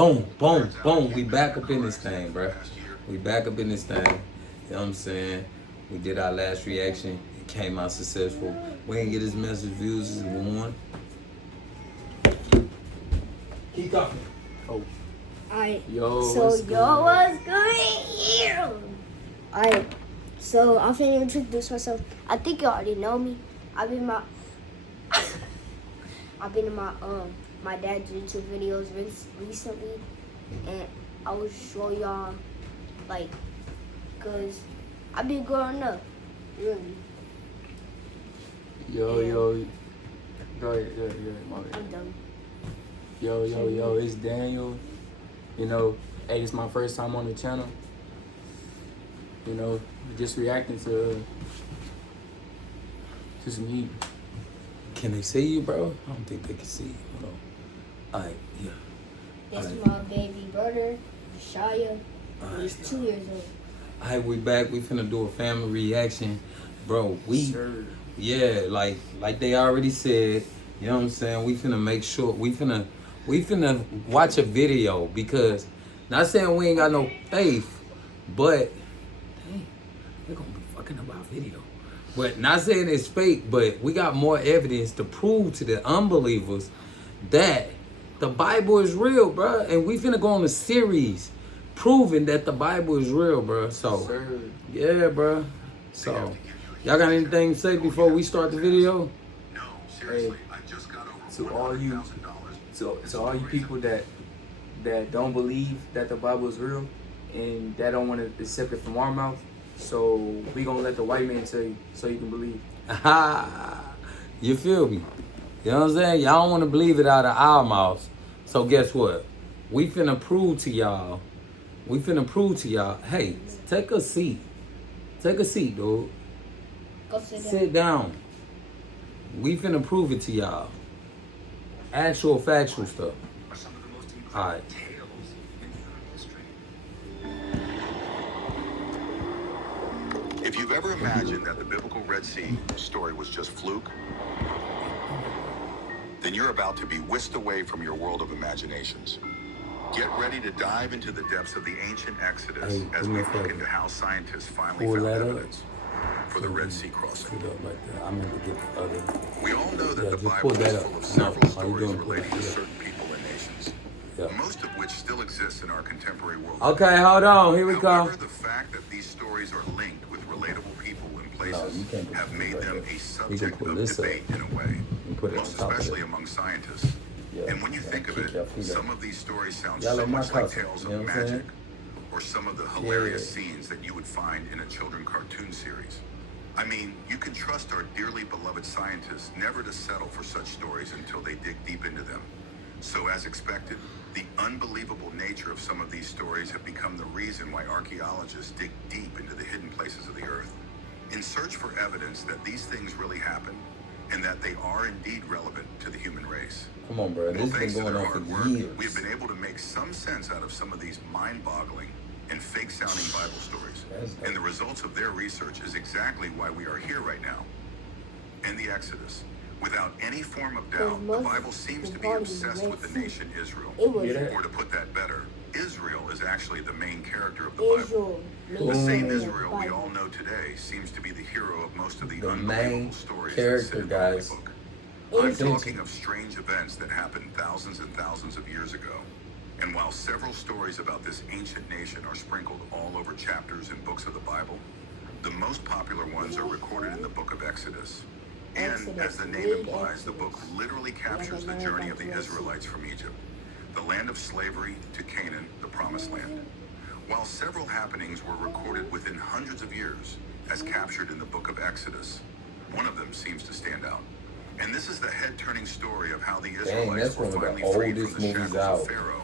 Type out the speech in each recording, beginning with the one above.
Boom, boom, boom. We back up in this thing, bro. We back up in this thing. You know what I'm saying? We did our last reaction. It came out successful. We didn't get as much views as we want. Keep talking. Oh. Alright. Yo, So what's yo, what's good here? Alright. So I'm finna introduce myself. I think you already know me. I've been in my dad's YouTube videos recently, and I will show y'all like, cause I've been growing up, really. Yo. Go ahead, my bad. I'm done. Yo, it's Daniel. You know, hey, it's my first time on the channel. You know, just reacting to some heat. Can they see you, bro? I don't think they can see you. Hold on. Alright, yeah. This is Alright. my baby brother, Shia. He's 2 years old. Alright, we back. We finna do a family reaction. Bro, yeah, like they already said, you know what I'm saying? We finna make sure, we finna watch a video because, not saying we ain't got no faith, but, dang, they're gonna be fucking up our video. But not saying it's fake, but we got more evidence to prove to the unbelievers that the Bible is real, bro. And we finna go on a series proving that the Bible is real, bro. So, yeah, bro. So, y'all got anything to say before we start the video? Hey, to all you people that don't believe that the Bible is real and that don't want to accept it from our mouth, so we gonna let the white man tell you so you can believe. You feel me? You know what I'm saying? Y'all don't want to believe it out of our mouths. So guess what? We finna prove to y'all. Hey, take a seat. Take a seat, dude. Go sit down. Sit down. We finna prove it to y'all. Actual factual stuff. Alright. If you've ever imagined that the biblical Red Sea story was just fluke, then you're about to be whisked away from your world of imaginations. Get ready to dive into the depths of the ancient Exodus as we look into how scientists finally found evidence for the Red Sea crossing. We all know that the Bible is full of several stories relating to certain people and nations, most of which still exist in our contemporary world. Okay, hold on. Here we go. However, the fact that these stories are linked with relatable people and places have made them a subject of debate in a way, most especially among scientists. And when you think of it, some of these stories sound so much like tales of magic, or some of the hilarious scenes that you would find in a children's cartoon series. I mean, you can trust our dearly beloved scientists never to settle for such stories until they dig deep into them. So as expected, the unbelievable nature of some of these stories have become the reason why archaeologists dig deep into the hidden places of the earth, in search for evidence that these things really happened, and that they are indeed relevant to the human race. Come on, bro. This has been going on for years. We've been able to make some sense out of some of these mind-boggling and fake-sounding Bible stories. And the results of their research is exactly why we are here right now. In the Exodus, without any form of doubt, the Bible seems to be obsessed with the nation Israel. Or to put that better, Israel is actually the main character of the Bible. The same Israel we all know today seems to be the hero of most of the unbelievable stories that sit in the Holy Book. I'm talking of strange events that happened thousands and thousands of years ago. And while several stories about this ancient nation are sprinkled all over chapters and books of the Bible, the most popular ones are recorded in the book of Exodus. And as the name implies, the book literally captures the journey of the Israelites from Egypt, the land of slavery, to Canaan, the promised land. While several happenings were recorded within hundreds of years, as captured in the book of Exodus, one of them seems to stand out. And this is the head-turning story of how the Israelites were finally freed from the shackles of Pharaoh.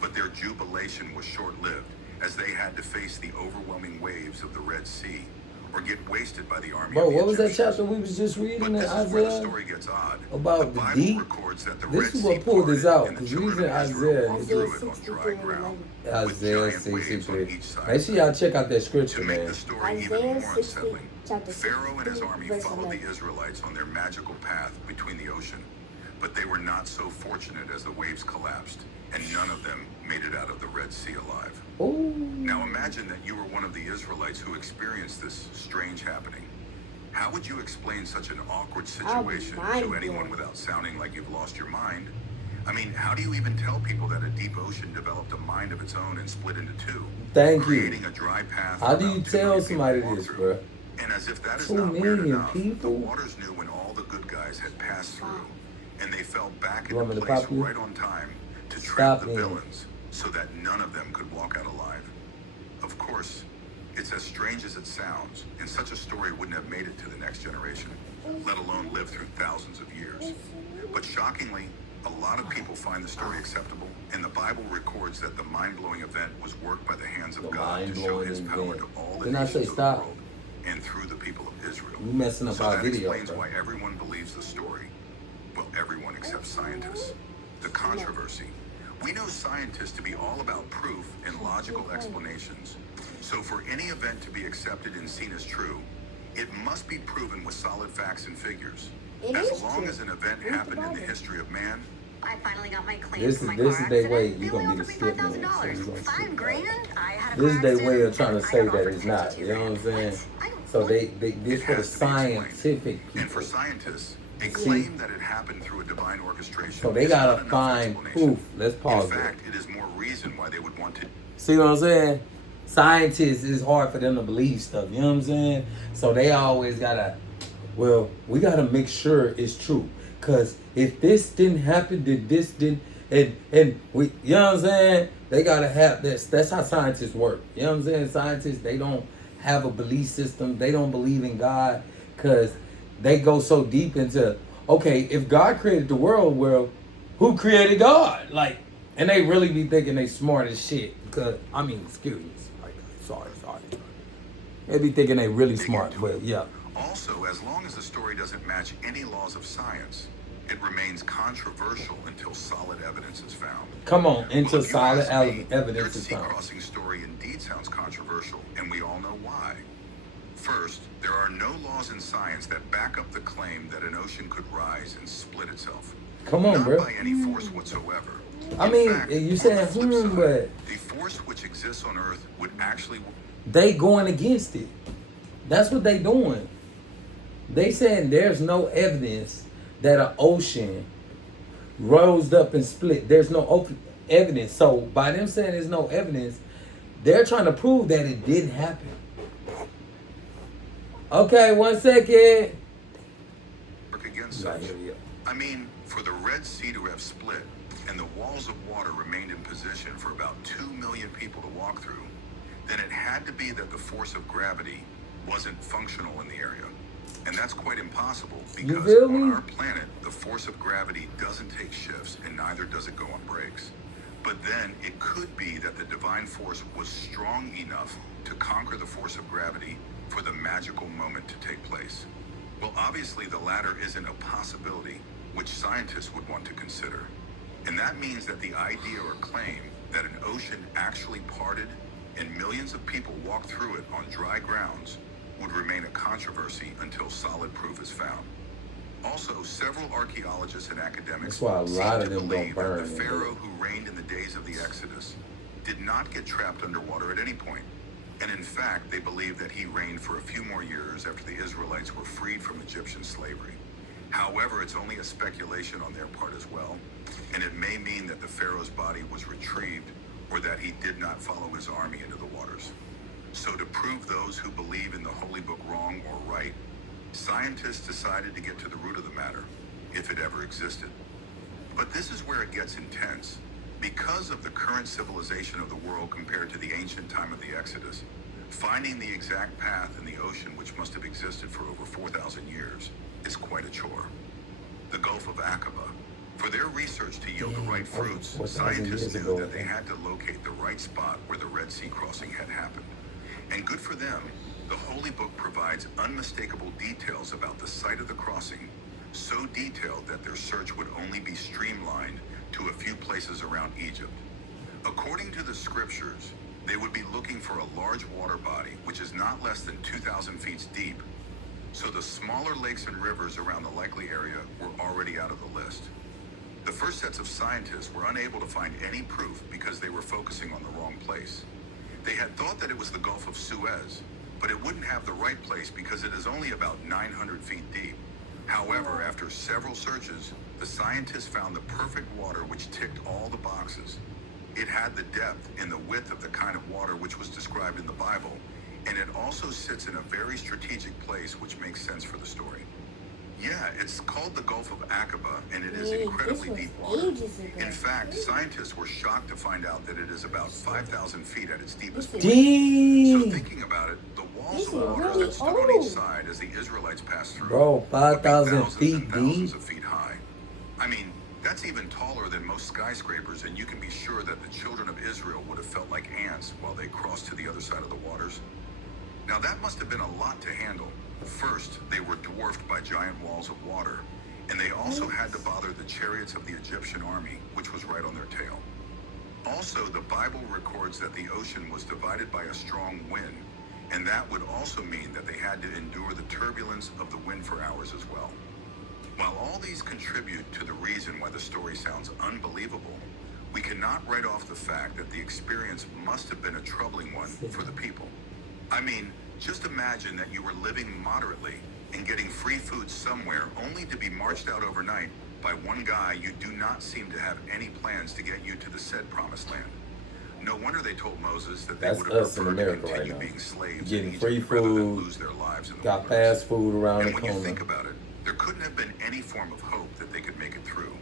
But their jubilation was short-lived, as they had to face the overwhelming waves of the Red Sea, or get wasted by the army of the what was that Egyptians. chapter we was just reading But in this is where the Isaiah? story gets odd. About the the Bible deep? records that the This Red is Sea what pulled this parted, out, and the because children reading of Israel Isaiah. walked through it on dry ground, with Isaiah giant waves on 63. each side. Make sure y'all check out that To scripture, make man. the story even more unsettling, Pharaoh and his army followed the Israelites on their magical path between the ocean. But they were not so fortunate as the waves collapsed, and none of them made it out of the Red Sea alive. Ooh. Now imagine that you were one of the Israelites who experienced this strange happening. How would you explain such an awkward situation to anyone without sounding like you've lost your mind? I mean, how do you even tell people that a deep ocean developed a mind of its own and split into two? Thank creating you. a dry path How do you about 2 tell million somebody people walk this, through. bro? And as if that is 2 not weird million enough, people? the waters knew when all the good guys had passed through, and they fell back You want into me to place pop you? right on time to trap Stop the me. villains so that none of them could walk out alive. Of course, it's as strange as it sounds, and such a story wouldn't have made it to the next generation, let alone live through thousands of years. But shockingly, a lot of people find the story acceptable, and the Bible records that the mind-blowing event was worked by the hands of The God to show mind-blowing his power event. to all the Didn't I say nations of the stop? world and through the people of Israel. You messing up So our that video, explains bro. why everyone believes the story. Well, everyone except scientists. The controversy. We know scientists to be all about proof and logical explanations. So for any event to be accepted and seen as true, it must be proven with solid facts and figures. As long as an event happened in the history of man, I finally got my claim This for is my this car is their way. accident. You They only gonna be offered the me skip man. So you $5,000. gonna skip $5 grand? I had a This is car their way of accident, trying to and I say got that offered it's not. You know what I'm 52 saying? grand. I don't- So they it this for the has to be explained. scientific And for people. scientists, a claim that it happened through a divine orchestration. So they is gotta not enough find explanation. proof. Let's pause In it. fact, it is more reason why they would want to. See what I'm saying? Scientists, it's hard for them to believe stuff. You know what I'm saying? So they always gotta, well, we gotta make sure it's true. Cause if this didn't happen, then this didn't, and we, you know what I'm saying? They gotta have this. That's how scientists work. You know what I'm saying? Scientists, they don't have a belief system. They don't believe in God, cause they go so deep into, okay, if God created the world, well, who created God? Like, and they really be thinking they smart as shit. Cause I mean, excuse me, like, sorry. They be thinking they really smart, but yeah. Also, as long as the story doesn't match any laws of science, it remains controversial until solid evidence is found. Come on, Well, into if you solid ask me, your evidence is sea found. crossing story indeed sounds controversial, and we all know why. First, there are no laws in science that back up the claim that an ocean could rise and split itself. Come on, Not bro. by any force whatsoever. I In mean, fact, you on saying, the flip side, but the force which exists on Earth would actually. they going against it. That's what they doing. They saying there's no evidence that an ocean rose up and split. There's no evidence. So by them saying there's no evidence, they're trying to prove that it didn't happen. Okay, 1 second. Work against such. I mean, for the Red Sea to have split and the walls of water remained in position for about 2 million people to walk through, then it had to be that the force of gravity wasn't functional in the area. And that's quite impossible because feel on me? our planet, the force of gravity doesn't take shifts and neither does it go on breaks. But then it could be that the divine force was strong enough to conquer the force of gravity for the magical moment to take place. Well, obviously the latter isn't a possibility, which scientists would want to consider. And that means that the idea or claim that an ocean actually parted and millions of people walked through it on dry grounds would remain a controversy until solid proof is found. Also, several archaeologists and academics That's why a lot of seem to them don't believe that burn the in pharaoh who reigned in the days of the Exodus did not get trapped underwater at any point. And in fact, they believe that he reigned for a few more years after the Israelites were freed from Egyptian slavery. However, it's only a speculation on their part as well, and it may mean that the pharaoh's body was retrieved or that he did not follow his army into the waters. So to prove those who believe in the Holy Book wrong or right, scientists decided to get to the root of the matter, if it ever existed. But this is where it gets intense. Because of the current civilization of the world compared to the ancient time of the Exodus, finding the exact path in the ocean which must have existed for over 4,000 years is quite a chore. The Gulf of Aqaba. For their research to yield the right fruits, 4,000 years scientists ago. knew that they had to locate the right spot where the Red Sea crossing had happened. And good for them, the Holy Book provides unmistakable details about the site of the crossing, so detailed that their search would only be streamlined to a few places around Egypt. According to the scriptures, they would be looking for a large water body, which is not less than 2,000 feet deep. So the smaller lakes and rivers around the likely area were already out of the list. The first sets of scientists were unable to find any proof because they were place. They had thought that it was the Gulf of Suez, but it wouldn't have the right place because it is only about 900 feet deep. However, after several searches, the scientists found the perfect water which ticked all the boxes. It had the depth and the width of the kind of water which was described in the Bible, and it also sits in a very strategic place which makes sense for the story. Yeah, it's called the Gulf of Aqaba, and it is incredibly deep water. In fact, scientists were shocked to find out that it is about 5,000 feet at its deepest point. So thinking about it, the walls of water that stood on each side as the Israelites passed through Bro, would be 5,000 thousands feet and thousands deep. of feet high. I mean, that's even taller than most skyscrapers, and you can be sure that the children of Israel would have felt like ants while they crossed to the other side of the waters. Now that must have been a lot to handle. First, they were dwarfed by giant walls of water, and they also had to bother the chariots of the Egyptian army, which was right on their tail. Also, the Bible records that the ocean was divided by a strong wind, and that would also mean that they had to endure the turbulence of the wind for hours as well. While all these contribute to the reason why the story sounds unbelievable, we cannot write off the fact that the experience must have been a troubling one for the people. I mean, just imagine that you were living moderately and getting free food somewhere only to be marched out overnight by one guy you do not seem to have any plans to get you to the said promised land. No wonder they told Moses that they That's would have us in preferred to America right continue now. being slaves Getting in free Egypt rather than food, lose their lives in the got wilderness. fast food around the And when you corner. think about it, there couldn't have been any form of hope that they could make it through.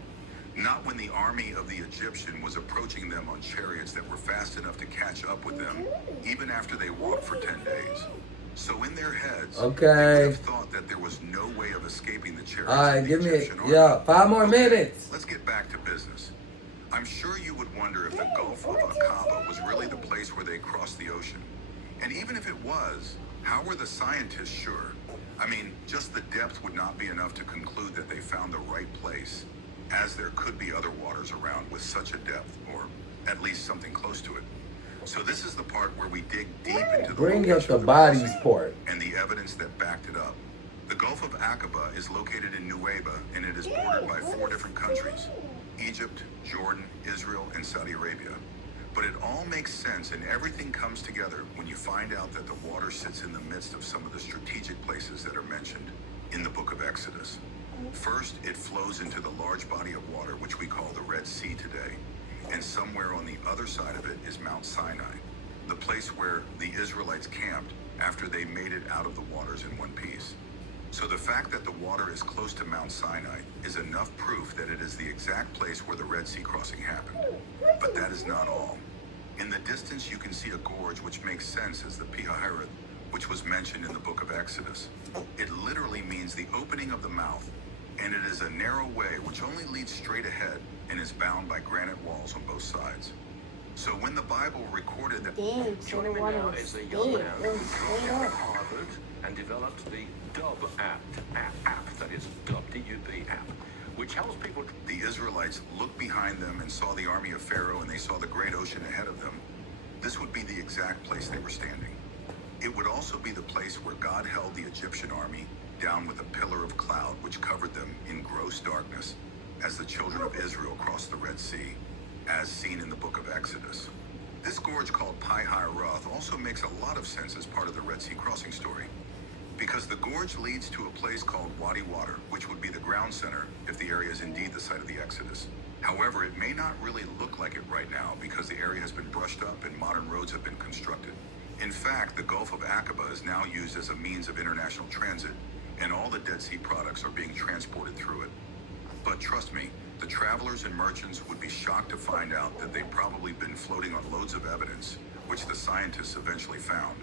Not when the army of the Egyptian was approaching them on chariots that were fast enough to catch up with them, even after they walked for 10 days. So in their heads, they would have thought that there was no way of escaping the chariots Alright, of the give me, Egyptian army. yeah, 5 more Okay, minutes. let's get back to business. I'm sure you would wonder if the Gulf of Aqaba was really the place where they crossed the ocean. And even if it was, how were the scientists sure? I mean, just the depth would not be enough to conclude that they found the right place, as there could be other waters around with such a depth, or at least something close to it. So this is the part where we dig deep into the Bring up location the of bodies crossing part. and the evidence that backed it up. The Gulf of Aqaba is located in Nuweiba, and it is bordered by 4 different countries: Egypt, Jordan, Israel, and Saudi Arabia. But it all makes sense and everything comes together when you find out that the water sits in the midst of some of the strategic places that are mentioned in the book of Exodus. First, it flows into the large body of water which we call the Red Sea today. And somewhere on the other side of it is Mount Sinai, the place where the Israelites camped after they made it out of the waters in one piece. So the fact that the water is close to Mount Sinai is enough proof that it is the exact place where the Red Sea crossing happened. But that is not all. In the distance you can see a gorge which makes sense as the Pihahiroth, which was mentioned in the book of Exodus. It literally means the opening of the mouth, and it is a narrow way which only leads straight ahead and is bound by granite walls on both sides. So when the Bible recorded that... Joining me now is a young man who dropped out of Harvard and developed the Dub app, that is Dub, D-U-B app, which helps people... The Israelites looked behind them and saw the army of Pharaoh, and they saw the great ocean ahead of them. This would be the exact place they were standing. It would also be the place where God held the Egyptian army down with a pillar of cloud which covered them in gross darkness as the children of Israel crossed the Red Sea, as seen in the book of Exodus. This gorge called Pi-Hahiroth also makes a lot of sense as part of the Red Sea crossing story, because the gorge leads to a place called Wadi Water, which would be the ground center if the area is indeed the site of the Exodus. However, it may not really look like it right now because the area has been brushed up and modern roads have been constructed. In fact, the Gulf of Aqaba is now used as a means of international transit, and all the Dead Sea products are being transported through it. But trust me, the travelers and merchants would be shocked to find out that they've probably been floating on loads of evidence, which the scientists eventually found,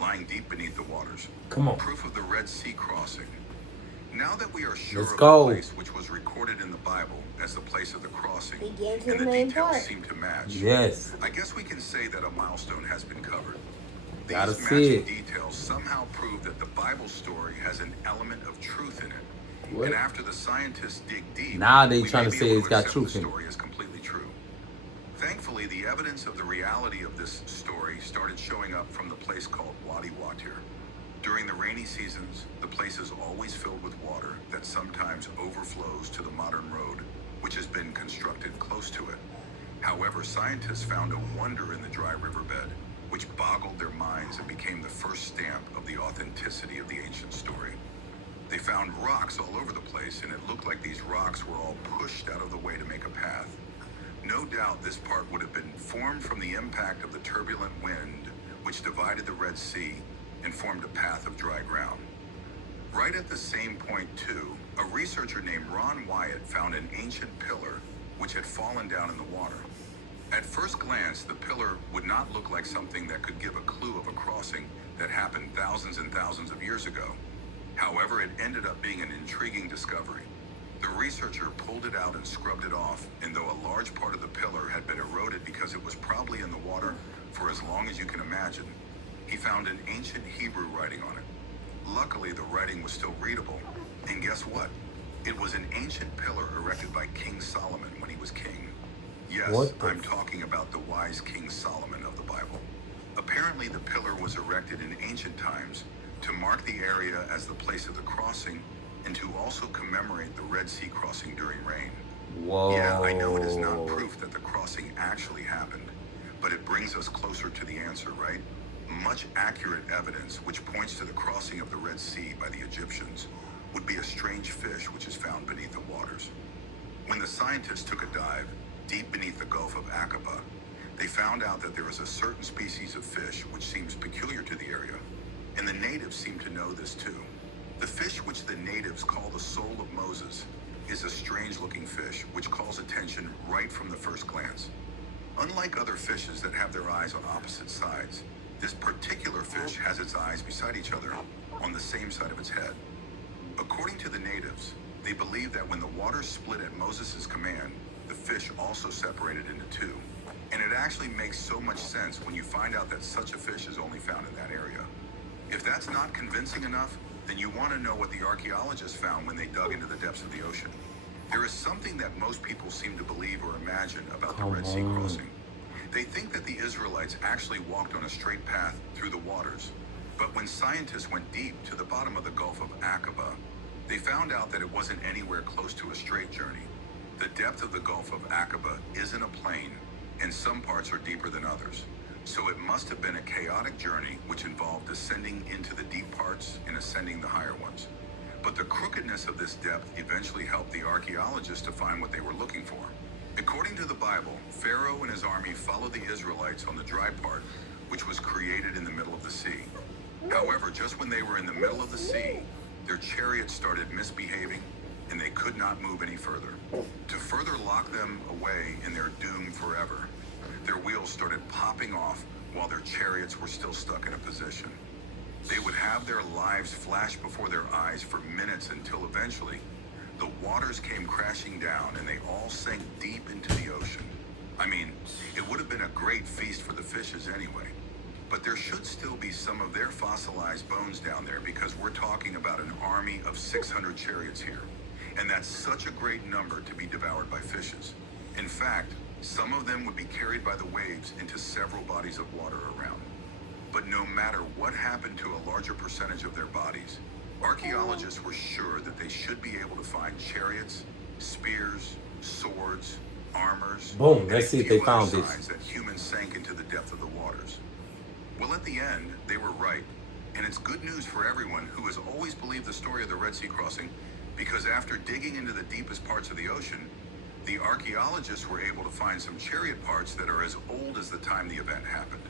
lying deep beneath the waters. Come on. Proof of the Red Sea crossing. Now that we are sure Let's of go. the place which was recorded in the Bible as the place of the crossing, We get to and the the main details part. seem to match, Yes. I guess we can say that a milestone has been covered. Gotta These see matching it. details somehow prove that the Bible story has an element of truth in it. What? And after the scientists dig deep, Now they we trying may to be say able it's got accept truth the in it. story as completely true. Thankfully, the evidence of the reality of this story started showing up from the place called Wadi Watir. During the rainy seasons, the place is always filled with water that sometimes overflows to the modern road, which has been constructed close to it. However, scientists found a wonder in the dry riverbed, which boggled their minds and became the first stamp of the authenticity of the ancient story. They found rocks all over the place, and it looked like these rocks were all pushed out of the way to make a path. No doubt this part would have been formed from the impact of the turbulent wind, which divided the Red Sea and formed a path of dry ground. Right at the same point, too, a researcher named Ron Wyatt found an ancient pillar which had fallen down in the water. At first glance, the pillar would not look like something that could give a clue of a crossing that happened thousands and thousands of years ago. However, it ended up being an intriguing discovery. The researcher pulled it out and scrubbed it off, and though a large part of the pillar had been eroded because it was probably in the water for as long as you can imagine, he found an ancient Hebrew writing on it. Luckily, the writing was still readable, and guess what? It was an ancient pillar erected by King Solomon when he was king. Yes, I'm talking about the wise King Solomon of the Bible. Apparently, the pillar was erected in ancient times to mark the area as the place of the crossing and to also commemorate the Red Sea crossing during rain. Whoa. Yeah, I know it is not proof that the crossing actually happened, but it brings us closer to the answer, right? Much accurate evidence which points to the crossing of the Red Sea by the Egyptians would be a strange fish which is found beneath the waters. When the scientists took a dive deep beneath the Gulf of Aqaba, they found out that there is a certain species of fish which seems peculiar to the area, and the natives seem to know this too. The fish which the natives call the soul of Moses is a strange-looking fish which calls attention right from the first glance. Unlike other fishes that have their eyes on opposite sides, this particular fish has its eyes beside each other on the same side of its head. According to the natives, they believe that when the waters split at Moses' command, the fish also separated into two. And it actually makes so much sense when you find out that such a fish is only found in that area. If that's not convincing enough, then you want to know what the archaeologists found when they dug into the depths of the ocean. There is something that most people seem to believe or imagine about the Red Sea crossing. They think that the Israelites actually walked on a straight path through the waters. But when scientists went deep to the bottom of the Gulf of Aqaba, they found out that it wasn't anywhere close to a straight journey. The depth of the Gulf of Aqaba isn't a plain, and some parts are deeper than others. So it must have been a chaotic journey which involved descending into the deep parts and ascending the higher ones. But the crookedness of this depth eventually helped the archaeologists to find what they were looking for. According to the Bible, Pharaoh and his army followed the Israelites on the dry part, which was created in the middle of the sea. However, just when they were in the middle of the sea, their chariots started misbehaving, and they could not move any further. To further lock them away in their doom forever, their wheels started popping off while their chariots were still stuck in a position. They would have their lives flash before their eyes for minutes until eventually the waters came crashing down and they all sank deep into the ocean. I mean, it would have been a great feast for the fishes anyway. But there should still be some of their fossilized bones down there because we're talking about an army of 600 chariots here. And that's such a great number to be devoured by fishes. In fact, some of them would be carried by the waves into several bodies of water around. But no matter what happened to a larger percentage of their bodies, archaeologists were sure that they should be able to find chariots, spears, swords, armors, Boom, let's see if they found this. signs that humans sank into the depth of the waters. Well, at the end, they were right. And it's good news for everyone who has always believed the story of the Red Sea crossing, because after digging into the deepest parts of the ocean, the archaeologists were able to find some chariot parts that are as old as the time the event happened.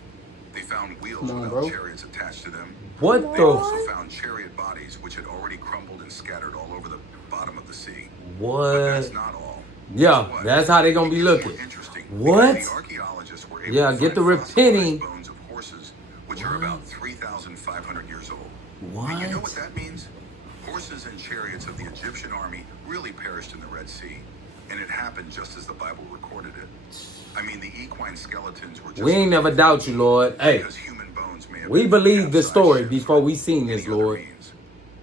They found wheels without chariots attached to them. What They the? also found chariot bodies which had already crumbled and scattered all over the bottom of the sea. But that's What? not all. Yeah, Guess what? that's how they gonna be It gets looking. more interesting What? because the archaeologists were able Yeah, to get find the fossilized repenting. bones of horses, which are about 3,500 years old. What? And you know what that means? Horses and chariots of the Egyptian army really perished in the Red Sea, and it happened just as the Bible recorded it. I mean, the equine skeletons were just... We ain't never doubt you, Lord. Hey, because human bones may have we been believe the capsized story ships before or we seen this, any other Lord. means.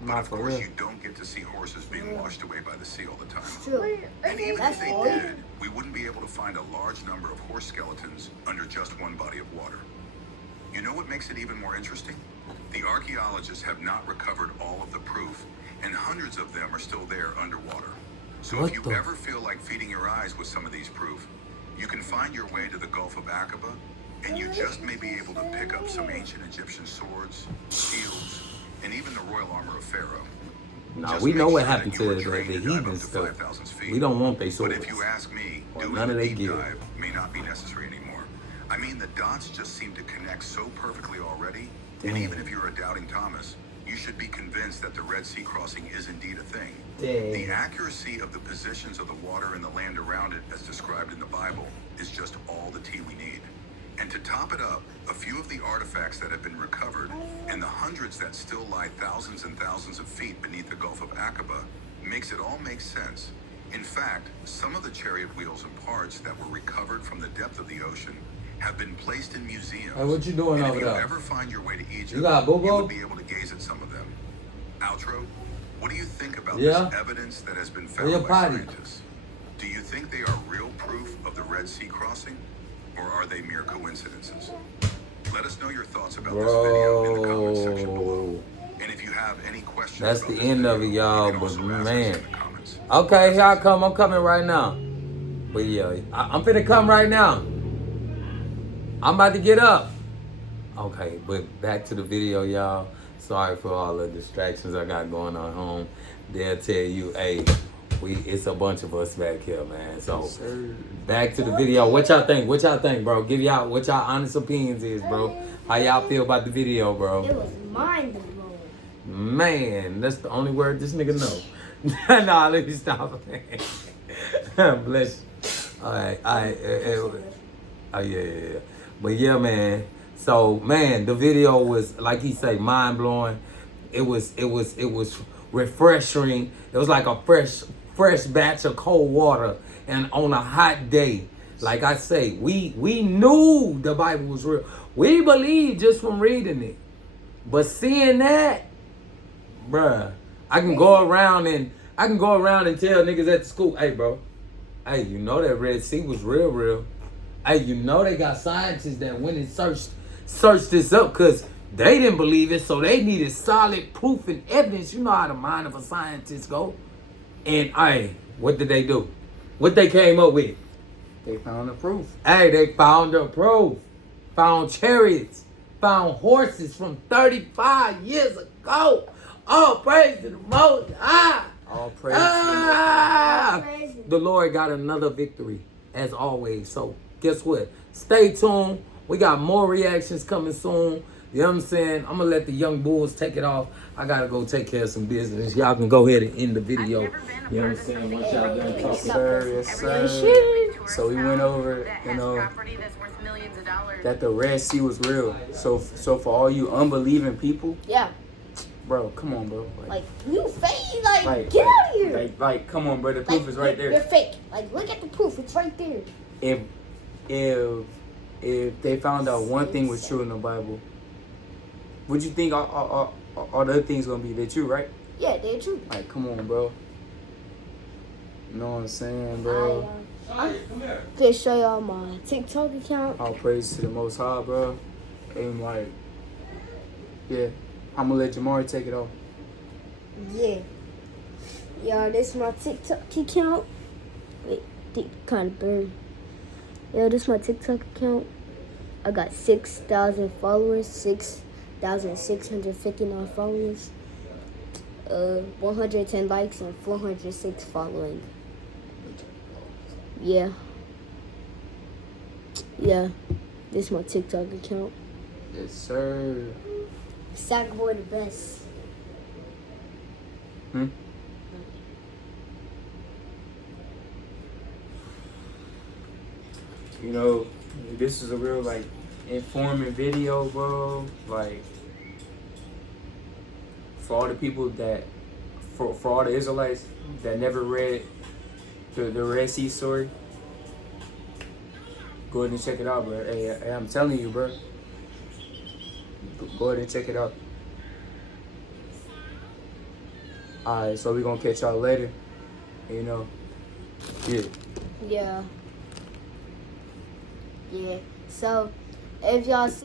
But Not of for course, real. you don't get to see horses being washed away by the sea all the time. True. And even That's if they old. did, we wouldn't be able to find a large number of horse skeletons under just one body of water. You know what makes it even more interesting? The archaeologists have not recovered all of the proof, and hundreds of them are still there underwater. So What if you the- ever feel like feeding your eyes with some of these proof, You can find your way to the Gulf of Aqaba, and you just may be able to pick up some ancient Egyptian swords, shields, and even the royal armor of Pharaoh. No, Just we know make what sure happened that to you were the trained to dive heathen up to stuff. 5,000 feet. We don't want they But swords. if you ask me, Or doing none the of they deep gear. dive may not be necessary anymore. I mean, the dots just seem to connect so perfectly already, and even if you're a doubting Thomas, you should be convinced that the Red Sea crossing is indeed a thing. The accuracy of the positions of the water and the land around it, as described in the Bible, is just all the tea we need. And to top it up, a few of the artifacts that have been recovered and the hundreds that still lie thousands and thousands of feet beneath the Gulf of Aqaba makes it all make sense. In fact, some of the chariot wheels and parts that were recovered from the depth of the ocean have been placed in museums. Hey, what you doing and over if you there? ever find your way to Egypt, You got boo-boo? you would be able to gaze at some of them. Outro, what do you think about Yeah? this evidence that has been Where your found by potty? scientists? Do you think they are real proof of the Red Sea crossing, or are they mere coincidences? Let us know your thoughts about this video in the comment section below. And if you have any questions That's about the this end of it, video, y'all, you can but also ask us man. in the comments. Okay, here I come. I'm coming right now. But yeah, I'm finna come right now. I'm about to get up. Okay, but back to the video, y'all. Sorry for all the distractions I got going on home. They'll tell you, hey, it's a bunch of us back here, man. So back to the video. What y'all think? What y'all think, bro? Give y'all what y'all honest opinions is, bro. How y'all feel about the video, bro? It was mind blowing. Man, that's the only word this nigga know. Nah, let me stop. Bless you. All right. Oh yeah. But yeah, man. So man, the video was like he say, mind blowing. It was refreshing. It was like a fresh batch of cold water, and on a hot day. Like I say, we knew the Bible was real. We believed just from reading it. But seeing that, bruh, I can go around and tell niggas at the school, hey bro, hey, you know that Red Sea was real. Hey, you know they got scientists that went and searched this up because they didn't believe it, so they needed solid proof and evidence. You know how the mind of a scientist go. And hey, what did they do? What they came up with? They found the proof. Hey, they found the proof. Found chariots. Found horses from 35 years ago. All praise to the Most High. All praise to the Most High. The Lord got another victory, as always. So, guess what? Stay tuned. We got more reactions coming soon. You know what I'm saying? I'm going to let the young bulls take it off. I got to go take care of some business. Y'all can go ahead and end the video. You know what I'm saying? Once y'all done talking. Yes, sir. So we went over, you know, that the Red Sea was real. So for all you unbelieving people, Yeah. bro, come on, bro. Like, you fake. Like, get out of here. Like, come on, bro. The proof is right You're there. fake. Like, look at the proof. It's right there. If they found out one thing was true in the Bible, would you think all the other things gonna be they true, right? Yeah, they're true. Like, come on, bro. You know what I'm saying, bro? I'm gonna show y'all my TikTok account. All praise to the Most High, bro. And like, yeah, I'm gonna let Jamari take it off. Yeah. Y'all, this is my TikTok account. Wait, kind of bird. Yo, this is my TikTok account. I got 6,000 followers, 6,659 followers, 110 likes, and 406 following. Yeah. This is my TikTok account. Yes, sir. Sackboy the best. You know, this is a real, like, informative video, bro. Like, for all the people that, for all the Israelites that never read the Red Sea story, go ahead and check it out, bro. Hey, I'm telling you, bro. Go ahead and check it out. Alright, so we're gonna catch y'all later. You know, Yeah. So, if y'all see